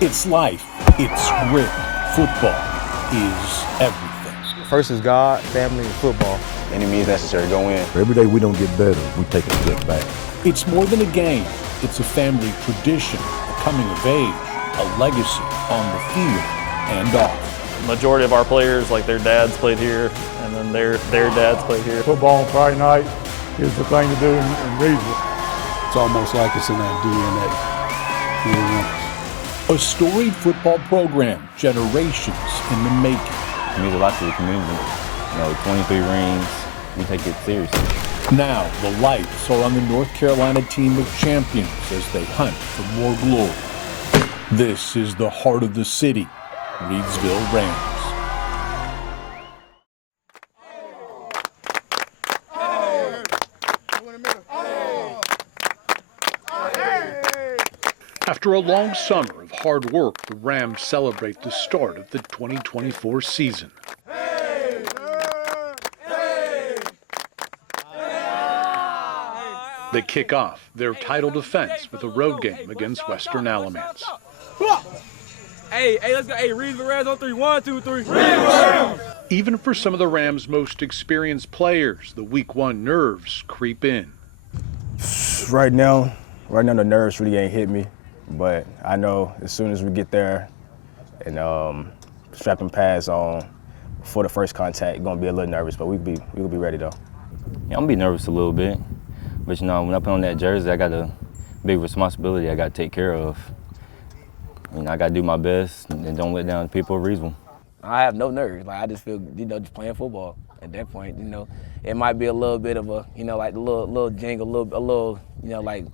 It's life. It's grit. Football is everything. First is God, family, and football. Any means necessary, go in. Every day we don't get better, we take a step back. It's more than a game. It's a family tradition, a coming of age, a legacy on the field and off. Majority of our players, like their dads played here, and then their dads played here. Football on Friday night is the thing to do in Reidsville. It's almost like it's in our DNA. A storied football program, generations in the making. It means a lot to the community. 23 rings, we take it seriously. Now, the lights are on the North Carolina team of champions as they hunt for more glory. This is the heart of the city, Reidsville Rams. After a long summer of hard work, the Rams celebrate the start of the 2024 season. They kick off their title defense with a road game against Western Alamance. Hey, let's go. Hey, Reidsville Rams on 3. 1, 2, 3. Rams! Even for some of the Rams' most experienced players, the Week 1 nerves creep in. Right now the nerves really ain't hit me, but I know as soon as we get there and strapping pads on before the first contact, gonna be a little nervous, but we'll be ready though. Yeah, I'm gonna be nervous a little bit, but when I put on that jersey, I got a big responsibility I gotta take care of. I gotta do my best and don't let down the people of Reidsville. I have no nerves. I just feel, just playing football. At that point, it might be a little bit of a, like a little jingle, a little, like,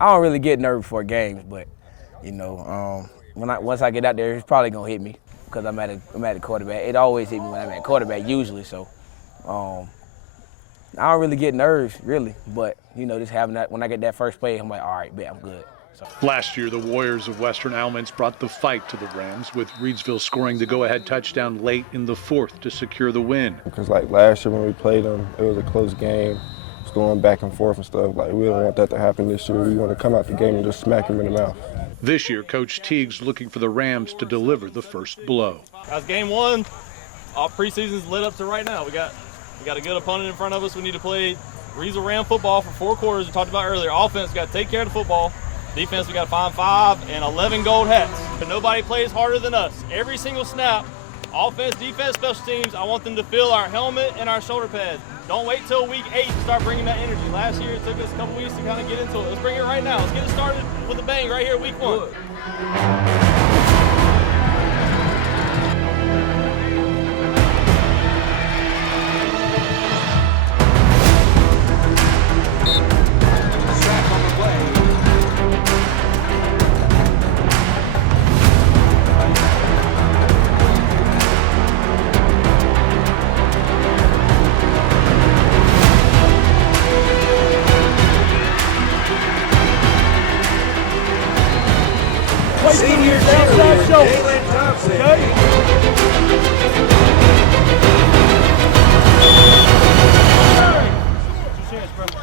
I don't really get nervous for games, but, once I get out there, it's probably gonna hit me because I'm at the quarterback. It always hit me when I'm at quarterback usually, so I don't really get nerves really, but just having that when I get that first play, I'm like, all right, bet I'm good. So. Last year, the Warriors of Western Alamance brought the fight to the Rams, with Reidsville scoring the go-ahead touchdown late in the fourth to secure the win. Because like last year when we played them, it was a close game. It's going back and forth and stuff. Like we don't want that to happen this year. We want to come out the game and just smack them in the mouth. This year, Coach Teague's looking for the Rams to deliver the first blow. Guys, game one, all preseason's lit up to right now. We got a good opponent in front of us. We need to play Reidsville Ram football for 4 quarters. We talked about earlier. Offense, we got to take care of the football. Defense, we got to find 5 and 11 gold hats. But nobody plays harder than us. Every single snap, offense, defense, special teams, I want them to feel our helmet and our shoulder pads. Don't wait till week 8 to start bringing that energy. Last year, it took us a couple weeks to kind of get into it. Let's bring it right now. Let's get it started with a bang right here, week 1. Senior Jalen Thompson. Okay.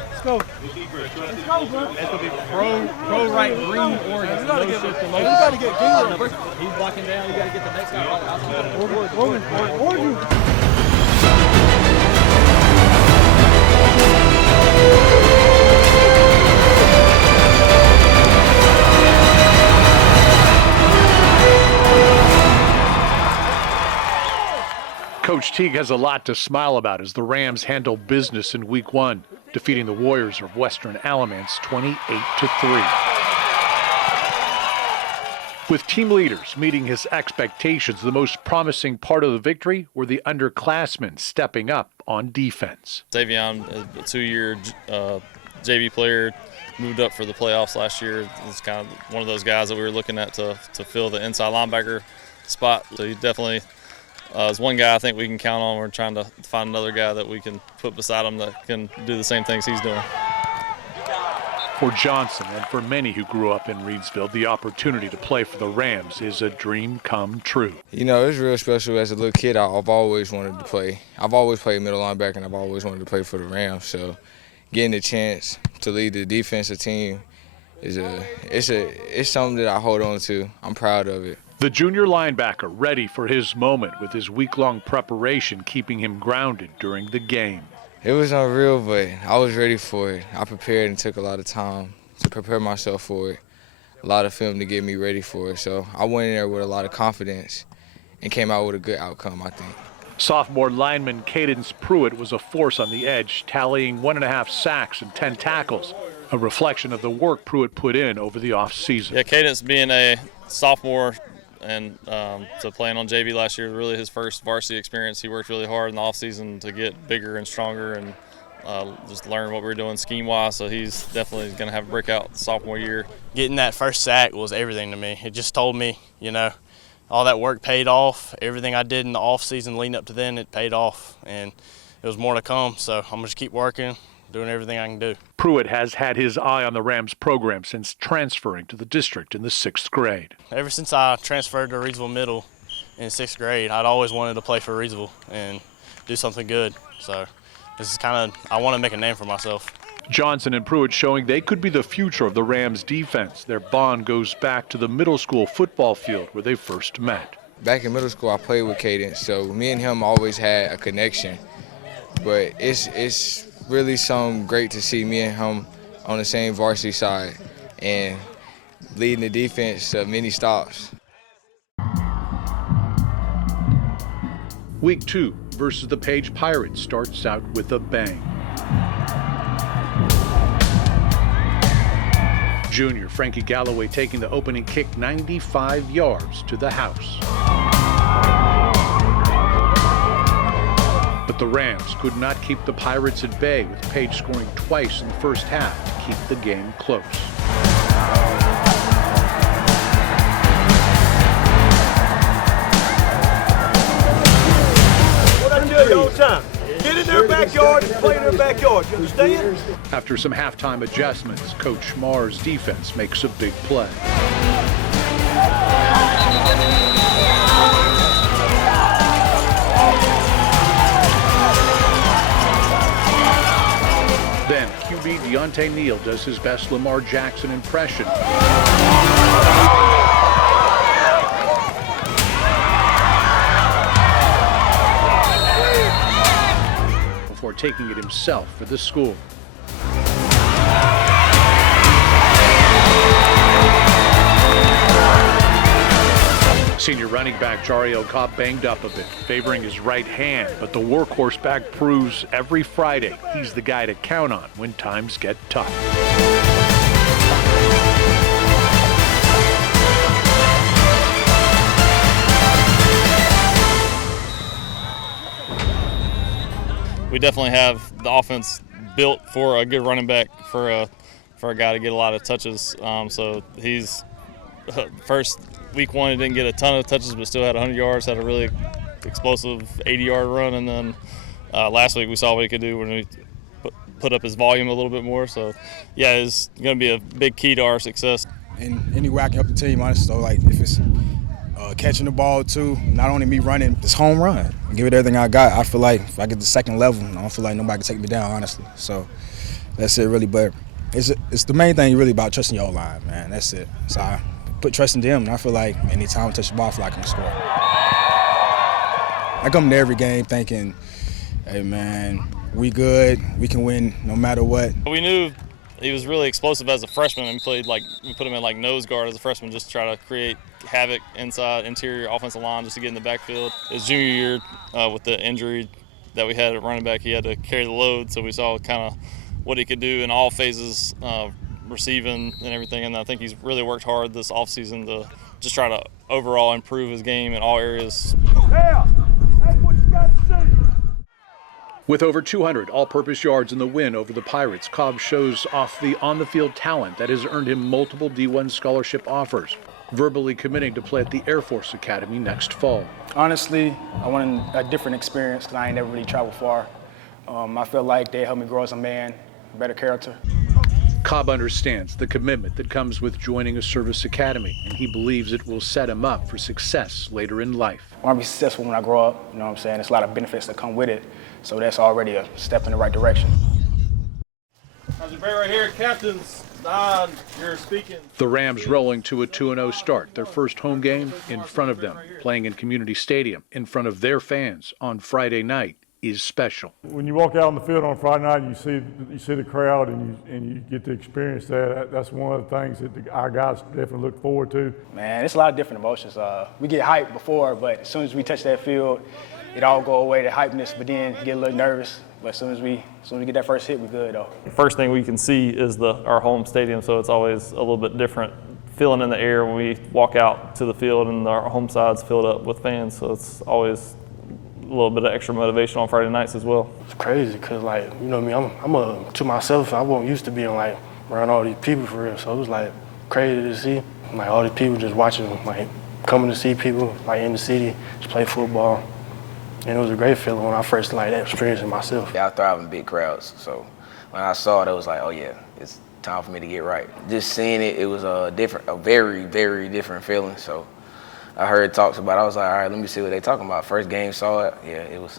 Let's go. Let's go, bro. That's going to be pro right green Oregon. You got to get Gator. He's blocking down. You got to get the next guy. Oregon. Coach Teague has a lot to smile about as the Rams handle business in Week 1, defeating the Warriors of Western Alamance 28-3. With team leaders meeting his expectations, the most promising part of the victory were the underclassmen stepping up on defense. Davion, a 2-year JV player, moved up for the playoffs last year. He's kind of one of those guys that we were looking at to fill the inside linebacker spot. So he definitely is one guy I think we can count on. We're trying to find another guy that we can put beside him that can do the same things he's doing. For Johnson and for many who grew up in Reidsville, the opportunity to play for the Rams is a dream come true. It's real special. As a little kid, I've always wanted to play. I've always played middle linebacker, and I've always wanted to play for the Rams. So getting the chance to lead the defensive team it's something that I hold on to. I'm proud of it. The junior linebacker ready for his moment with his week-long preparation keeping him grounded during the game. It was unreal, but I was ready for it. I prepared and took a lot of time to prepare myself for it. A lot of film to get me ready for it. So I went in there with a lot of confidence and came out with a good outcome, I think. Sophomore lineman Cadence Pruitt was a force on the edge, tallying 1.5 sacks and 10 tackles, a reflection of the work Pruitt put in over the offseason. Yeah, Cadence being a sophomore and so playing on JV last year, really his first varsity experience. He worked really hard in the offseason to get bigger and stronger and just learn what we were doing scheme-wise, so he's definitely going to have a breakout sophomore year. Getting that first sack was everything to me. It just told me, you know, all that work paid off. Everything I did in the off-season leading up to then, it paid off, and it was more to come, so I'm going to just keep working, doing everything I can do. Pruitt has had his eye on the Rams program since transferring to the district in the 6th grade. Ever since I transferred to Reidsville Middle in 6th grade, I'd always wanted to play for Reidsville and do something good, so this is kind of, I want to make a name for myself. Johnson and Pruitt showing they could be the future of the Rams defense. Their bond goes back to the middle school football field where they first met. Back in middle school, I played with Cadence, so me and him always had a connection. But it's really something great to see me and him on the same varsity side and leading the defense to many stops. Week 2 versus the Page Pirates starts out with a bang. Junior Frankie Galloway taking the opening kick 95 yards to the house. But the Rams could not keep the Pirates at bay, with Page scoring twice in the first half to keep the game close. What I tell you all the time, get in their backyard and play in their backyard, you understand? After some halftime adjustments, Coach Marr's defense makes a big play. Then QB Deontay Neal does his best Lamar Jackson impression. Before taking it himself for the score. Senior running back Jariel Cobb banged up a bit, favoring his right hand, but the workhorse back proves every Friday he's the guy to count on when times get tough. We definitely have the offense built for a good running back, for a guy to get a lot of touches. So he's first week 1, he didn't get a ton of touches, but still had 100 yards, had a really explosive 80-yard run, and then last week we saw what he could do when he put up his volume a little bit more. So yeah, it's going to be a big key to our success. And any way I can help the team, honestly, so like if it's catching the ball too, not only me running, it's home run. Give it everything I got. I feel like if I get the second level, I don't feel like nobody can take me down, honestly. So that's it really, but it's the main thing really about trusting your line, man. That's it. So I put trust in them, and I feel like anytime I touch the ball, I feel like I can score. I come to every game thinking, hey man, we good, we can win no matter what. We knew he was really explosive as a freshman, and we put him in like nose guard as a freshman, just to try to create havoc inside interior offensive line, just to get in the backfield. His junior year, with the injury that we had at running back, he had to carry the load, so we saw kind of what he could do in all phases, receiving and everything. And I think he's really worked hard this offseason to just try to overall improve his game in all areas. Yeah, that's what you got to see. With over 200 all-purpose yards in the win over the Pirates, Cobb shows off the on-the-field talent that has earned him multiple D1 scholarship offers, verbally committing to play at the Air Force Academy next fall. Honestly, I wanted a different experience because I ain't never really traveled far. I feel like they helped me grow as a man, a better character. Cobb understands the commitment that comes with joining a service academy, and he believes it will set him up for success later in life. I want to be successful when I grow up, you know what I'm saying? There's a lot of benefits that come with it, so that's already a step in the right direction. How's your right here, captain's Don, you're speaking. The Rams rolling to a 2-0 start, their first home game in front of them, playing in Community Stadium in front of their fans on Friday night is special. When you walk out on the field on Friday night and you see the crowd and you get to experience that, that's one of the things that our guys definitely look forward to. Man, it's a lot of different emotions. We get hyped before, but as soon as we touch that field, it all go away, the hypeness, but then get a little nervous. But as soon as we get that first hit, we're good though. First thing we can see is our home stadium, so it's always a little bit different feeling in the air when we walk out to the field and our home side's filled up with fans, so it's always a little bit of extra motivation on Friday nights as well. It's crazy because, like, you know what I mean, I'm to myself, I wasn't used to being like around all these people for real, so it was like crazy to see, like all these people just watching, like coming to see people like in the city, just play football. And it was a great feeling when I first like experienced it myself. Yeah, I thrive in big crowds, so when I saw it, it was like, oh yeah, it's time for me to get right. Just seeing it, it was a very, very different feeling. So I heard talks about it. I was like, all right, let me see what they're talking about. First game, saw it, yeah, it was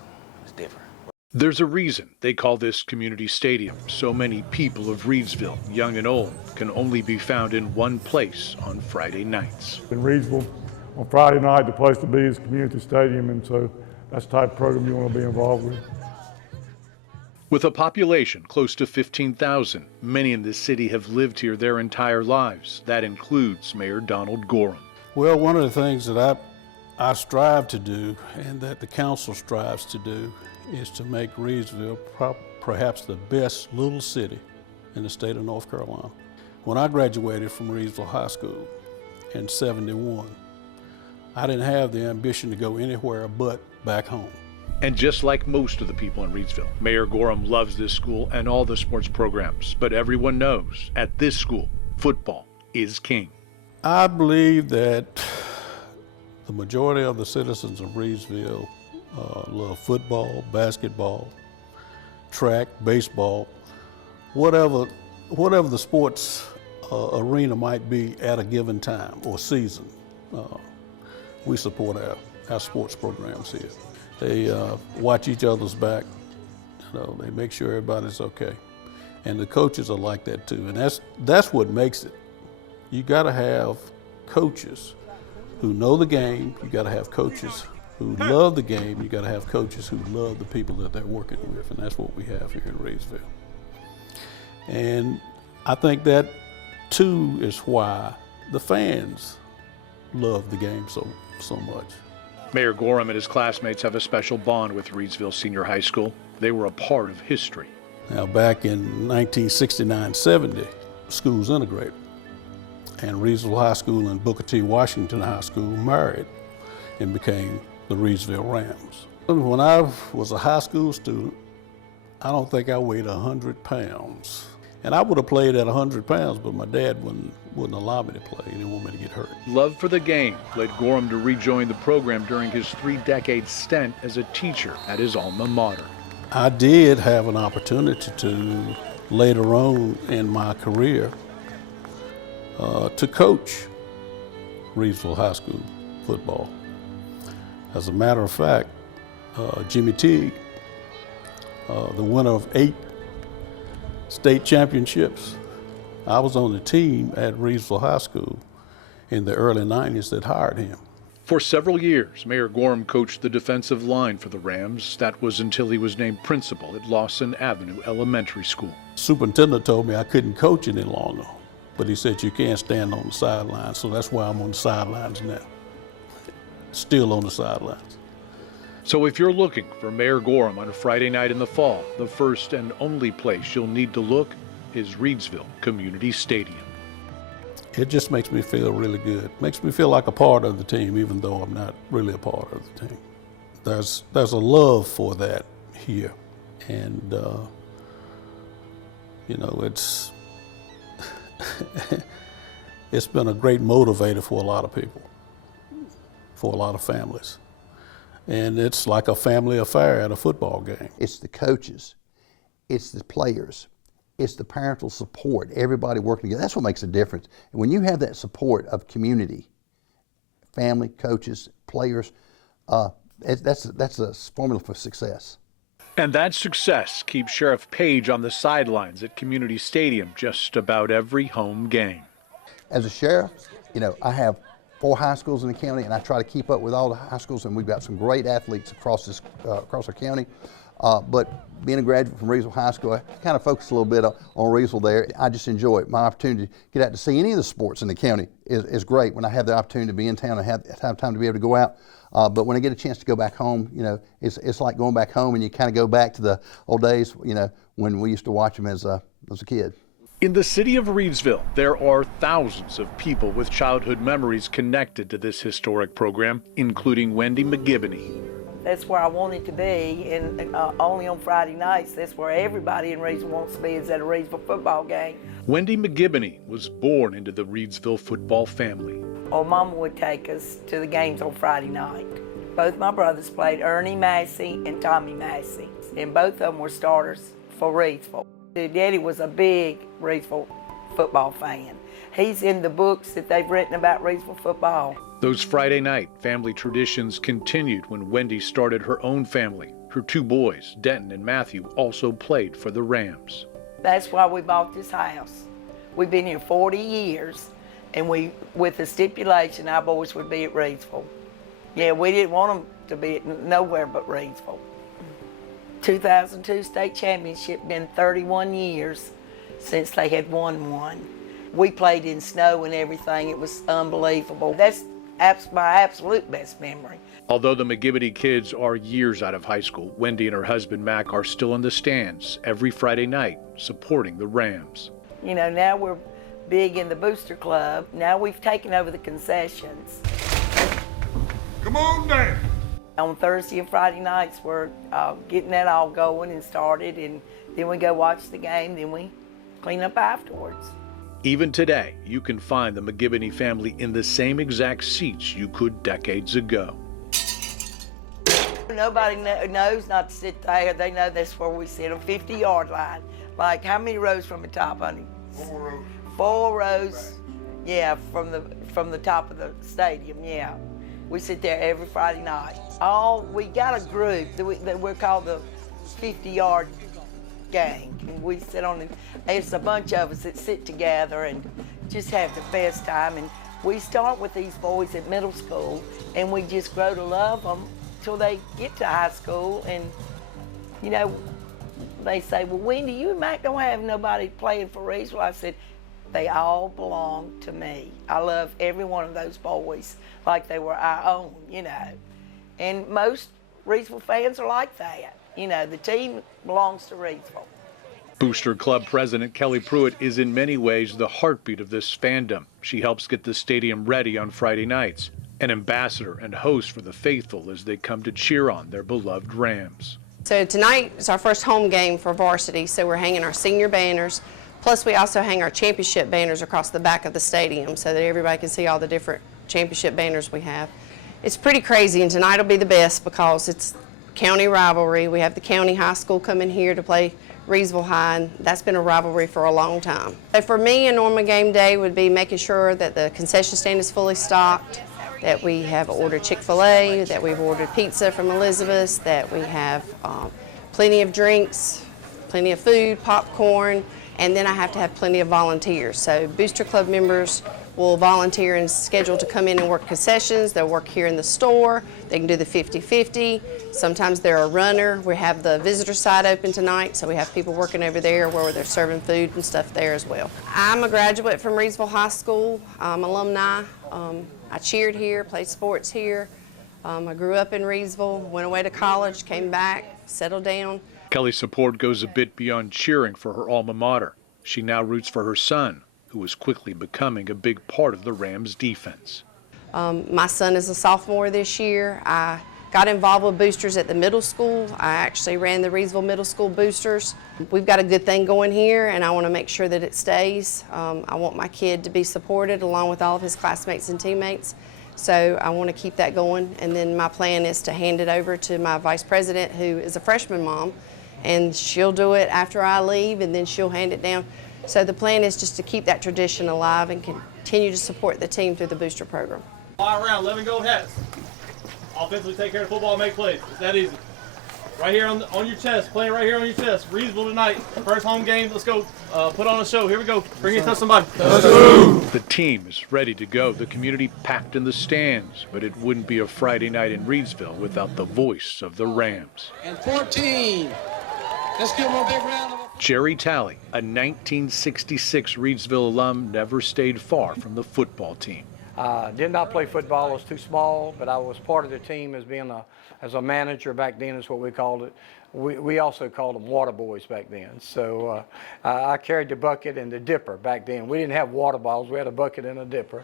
different. There's a reason they call this Community Stadium. So many people of Reidsville, young and old, can only be found in one place on Friday nights. In Reidsville, on Friday night, the place to be is Community Stadium, and so that's the type of program you want to be involved with. With a population close to 15,000, many in the city have lived here their entire lives. That includes Mayor Donald Gorham. Well, one of the things that I strive to do and that the council strives to do is to make Reidsville perhaps the best little city in the state of North Carolina. When I graduated from Reidsville High School in '71, I didn't have the ambition to go anywhere but back home. And just like most of the people in Reidsville, Mayor Gorham loves this school and all the sports programs. But everyone knows at this school, football is king. I believe that the majority of the citizens of Reidsville love football, basketball, track, baseball, whatever the sports arena might be at a given time or season. We support our sports programs here. They watch each other's back. They make sure everybody's okay. And the coaches are like that too. And that's what makes it. You gotta have coaches who know the game. You gotta have coaches who love the game. You gotta have coaches who love the people that they're working with. And that's what we have here in Reidsville. And I think that too is why the fans love the game so much. Mayor Gorham and his classmates have a special bond with Reidsville Senior High School. They were a part of history. Now, back in 1969-70, schools integrated, and Reidsville High School and Booker T. Washington High School married and became the Reidsville Rams. When I was a high school student, I don't think I weighed 100 pounds. And I would have played at 100 pounds, but my dad wouldn't allow me to play. He didn't want me to get hurt. Love for the game led Gorham to rejoin the program during his 3-decade stint as a teacher at his alma mater. I did have an opportunity to, later on in my career, to coach Reidsville High School football. As a matter of fact, Jimmy Teague, the winner of 8 state championships, I was on the team at Reidsville High School in the early 90s that hired him. For several years, Mayor Gorham coached the defensive line for the Rams. That was until he was named principal at Lawson Avenue Elementary School. Superintendent told me I couldn't coach any longer, but he said you can't stand on the sidelines, so that's why I'm on the sidelines now. Still on the sidelines. So if you're looking for Mayor Gorham on a Friday night in the fall, the first and only place you'll need to look is Reidsville Community Stadium. It just makes me feel really good. Makes me feel like a part of the team, even though I'm not really a part of the team. There's a love for that here, and it's it's been a great motivator for a lot of people, for a lot of families, and it's like a family affair at a football game. It's the coaches, it's the players, it's the parental support, everybody working together. That's what makes a difference. And when you have that support of community, family, coaches, players, that's a formula for success. And that success keeps Sheriff Page on the sidelines at Community Stadium just about every home game. As a sheriff, you know, I have 4 high schools in the county, and I try to keep up with all the high schools, and we've got some great athletes across our county. But being a graduate from Reidsville High School, I kind of focus a little bit on Reidsville there. I just enjoy it. My opportunity to get out to see any of the sports in the county is great when I have the opportunity to be in town and have time to be able to go out. But when I get a chance to go back home, you know, it's like going back home, and you kind of go back to the old days, you know, when we used to watch them as a kid. In the city of Reidsville, there are thousands of people with childhood memories connected to this historic program, including Wendy McGivney. That's where I wanted to be, and only on Friday nights, that's where everybody in Reidsville wants to be, is at a Reidsville football game. Wendy McGivney was born into the Reidsville football family. Oh, Mama would take us to the games on Friday night. Both my brothers played, Ernie Massey and Tommy Massey, and both of them were starters for Reidsville. Daddy was a big Reidsville football fan. He's in the books that they've written about Reidsville football. Those Friday night family traditions continued when Wendy started her own family. Her 2 boys, Denton and Matthew, also played for the Rams. That's why we bought this house. We've been here 40 years, and with the stipulation our boys would be at Reidsville. Yeah, we didn't want them to be at nowhere but Reidsville. 2002 state championship, been 31 years since they had won one. We played in snow and everything. It was unbelievable. That's my absolute best memory. Although the McGivney kids are years out of high school, Wendy and her husband Mac are still in the stands every Friday night supporting the Rams. You know, now we're big in the Booster Club. Now we've taken over the concessions. Come on down. On Thursday and Friday nights, we're getting that all going and started, and then we go watch the game, then we clean up afterwards. Even today, you can find the McGivney family in the same exact seats you could decades ago. Nobody knows not to sit there. They know that's where we sit, a 50-yard line. Like, how many rows from the top, honey? 4 rows. 4 rows, yeah, from the top of the stadium, yeah. We sit there every Friday night. We got a group that we're called the 50-yard gang. And we sit on it. It's a bunch of us that sit together and just have the best time. And we start with these boys at middle school, and we just grow to love them till they get to high school. And, you know, they say, well, Wendy, you and Mac don't have nobody playing for Reidsville. I said, they all belong to me. I love every one of those boys like they were our own, you know. And most Reidsville fans are like that. You know, the team belongs to Reidsville. Booster Club President Kelly Pruitt is in many ways the heartbeat of this fandom. She helps get the stadium ready on Friday nights, an ambassador and host for the faithful as they come to cheer on their beloved Rams. So tonight is our first home game for varsity, so we're hanging our senior banners. Plus we also hang our championship banners across the back of the stadium so that everybody can see all the different championship banners we have. It's pretty crazy, and tonight will be the best because it's county rivalry. We have the county high school coming here to play Reidsville High, and that's been a rivalry for a long time. So for me, a normal game day would be making sure that the concession stand is fully stocked, that we have ordered Chick-fil-A, that we've ordered pizza from Elizabeth's, that we have plenty of drinks, plenty of food, popcorn, and then I have to have plenty of volunteers. So Booster Club members will volunteer and schedule to come in and work concessions. They'll work here in the store. They can do the 50-50. Sometimes they're a runner. We have the visitor side open tonight, so we have people working over there where they're serving food and stuff there as well. I'm a graduate from Reidsville High School. I'm alumni. I cheered here, played sports here. I grew up in Reidsville, went away to college, came back, settled down. Kelly's support goes a bit beyond cheering for her alma mater. She now roots for her son, who is quickly becoming a big part of the Rams' defense. My son is a sophomore this year. I got involved with boosters at the middle school. I actually ran the Reidsville Middle School boosters. We've got a good thing going here, and I want to make sure that it stays. I want my kid to be supported along with all of his classmates and teammates. So I want to keep that going, and then my plan is to hand it over to my vice president, who is a freshman mom, and she'll do it after I leave, and then she'll hand it down. So the plan is just to keep that tradition alive and continue to support the team through the booster program. Fly around, 11 gold hats. Offensively take care of the football and make plays. It's that easy. Right here on your chest, playing right here on your chest. Reidsville tonight, first home game. Let's go. Put on a show. Here we go. Bring it to somebody. The team is ready to go. The community packed in the stands, but it wouldn't be a Friday night in Reidsville without the voice of the Rams. And 14. Let's give them a big round of applause. Jerry Talley, a 1966 Reidsville alum, never stayed far from the football team. Did not play football. I was too small, but I was part of the team as being as a manager back then is what we called it. We also called them water boys back then. So I carried the bucket and the dipper back then. We didn't have water bottles. We had a bucket and a dipper.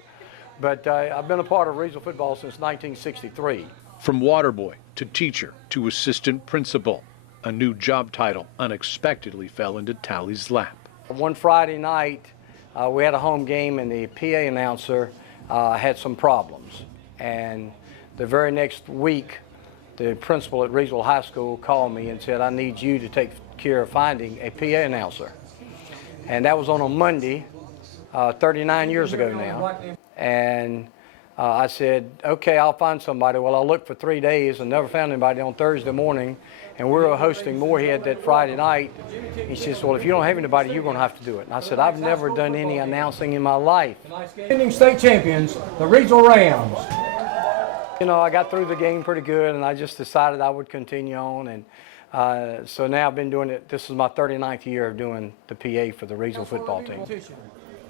But I've been a part of Reidsville football since 1963. From water boy to teacher to assistant principal, a new job title unexpectedly fell into Talley's lap. One Friday night, we had a home game and the PA announcer had some problems. And the very next week, the principal at Reidsville High School called me and said, I need you to take care of finding a PA announcer. And that was on a Monday, 39 years ago now. And I said, okay, I'll find somebody. Well, I looked for 3 days and never found anybody. On Thursday morning, and we were hosting Moorhead that Friday night. He says, well, if you don't have anybody, you're going to have to do it. And I said, I've never done any announcing in my life. Defending state champions, the Reidsville Rams. You know, I got through the game pretty good, and I just decided I would continue on. And so now I've been doing it. This is my 39th year of doing the PA for the Reidsville football team.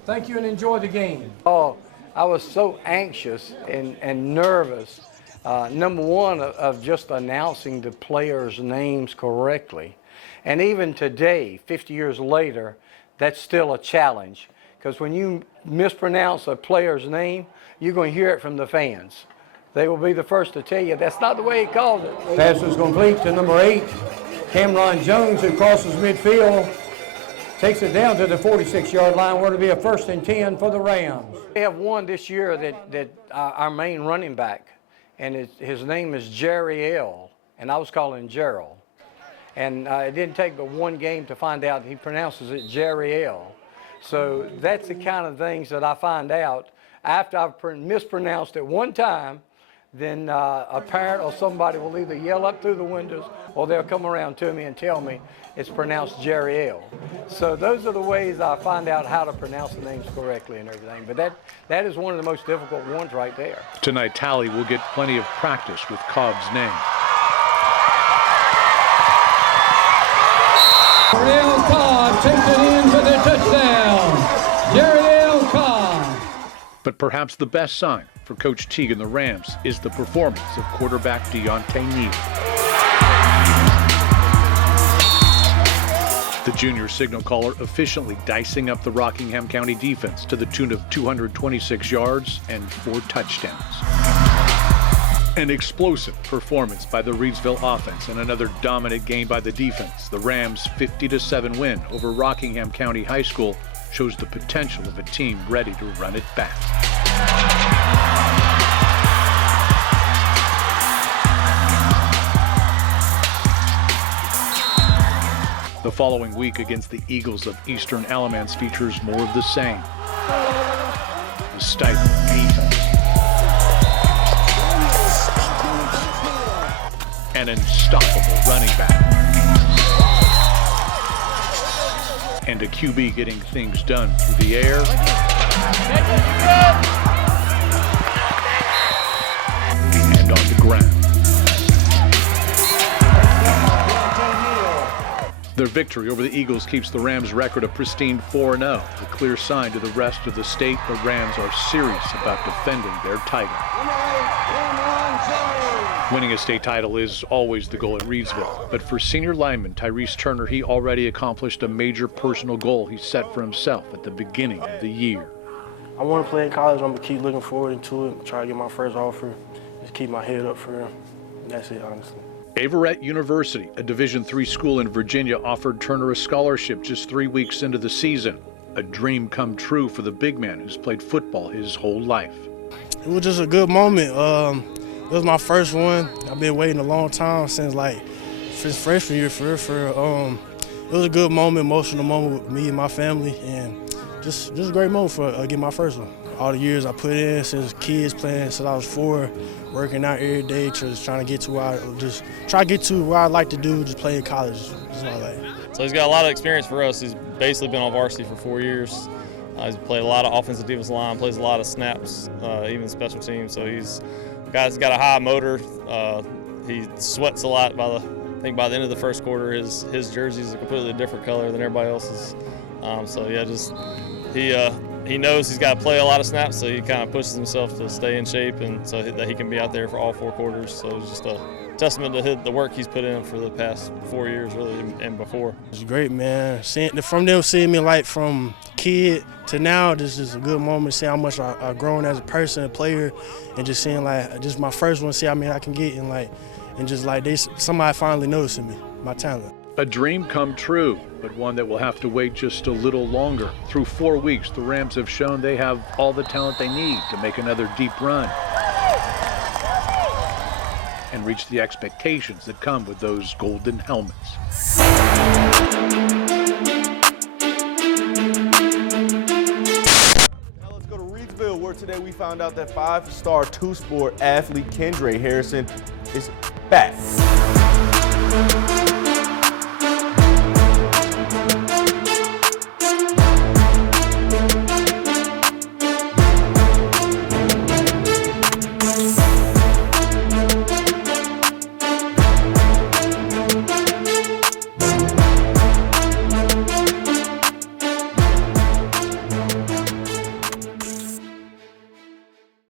Thank you and enjoy the game. Oh, I was so anxious and nervous. Number one, of just announcing the players' names correctly. And even today, 50 years later, that's still a challenge. Because when you mispronounce a player's name, you're going to hear it from the fans. They will be the first to tell you that's not the way he called it. Pass is complete to number 8, Cameron Jones, who crosses midfield. Takes it down to the 46-yard line, where it'll be a 1st and 10 for the Rams. We have one this year that our main running back, and his name is Jerry L., and I was calling Gerald. And it didn't take but one game to find out he pronounces it Jerry L. So that's the kind of things that I find out after I've mispronounced it one time. Then a parent or somebody will either yell up through the windows or they'll come around to me and tell me it's pronounced Jerry L. So those are the ways I find out how to pronounce the names correctly and everything. But that is one of the most difficult ones right there. Tonight, Talley will get plenty of practice with Cobb's name. Jerry Cobb takes it in for the touchdown. Jerry Cobb. But perhaps the best sign for Coach Teague and the Rams is the performance of quarterback Deontay Neal. The junior signal caller efficiently dicing up the Rockingham County defense to the tune of 226 yards and 4 touchdowns. An explosive performance by the Reidsville offense and another dominant game by the defense. The Rams' 50-7 win over Rockingham County High School shows the potential of a team ready to run it back. The following week against the Eagles of Eastern Alamance features more of the same. A stifling defense. An unstoppable running back. And a QB getting things done through the air and on the ground. Their victory over the Eagles keeps the Rams' record a pristine 4-0, a clear sign to the rest of the state the Rams are serious about defending their title. Winning a state title is always the goal at Reidsville, but for senior lineman Tyrese Turner, he already accomplished a major personal goal he set for himself at the beginning of the year. I want to play in college. I'm going to keep looking forward to it, try to get my first offer, just keep my head up for it. That's it, honestly. Averett University, a Division III school in Virginia, offered Turner a scholarship just 3 weeks into the season. A dream come true for the big man who's played football his whole life. It was just a good moment. It was my first one. I've been waiting a long time since freshman year for it was a good moment, emotional moment with me and my family, and just a great moment for getting my first one. all the years I put in since kids playing since I was 4, working out every day, just trying to get to where I like to do, just play in college. That's all I like. So he's got a lot of experience for us. He's basically been on varsity for 4 years. He's played a lot of offensive defensive line, plays a lot of snaps, even special teams. So he's got a high motor. He sweats a lot. I think by the end of the first quarter, his jersey is a completely different color than everybody else's. So yeah, he knows he's got to play a lot of snaps, so he kind of pushes himself to stay in shape and so that he can be out there for all 4 quarters. So it's just a testament to the work he's put in for the past 4 years, really, and before. It's great, man. From them seeing me like from kid to now, this is a good moment to see how much I've grown as a person, a player, and just seeing like just my first one, see how many I can get, and just like somebody finally noticing me, my talent. A dream come true, but one that will have to wait just a little longer. Through 4 weeks, the Rams have shown they have all the talent they need to make another deep run and reach the expectations that come with those golden helmets. Now let's go to Reidsville, where today we found out that 5-star two-sport athlete Kendre Harrison is back.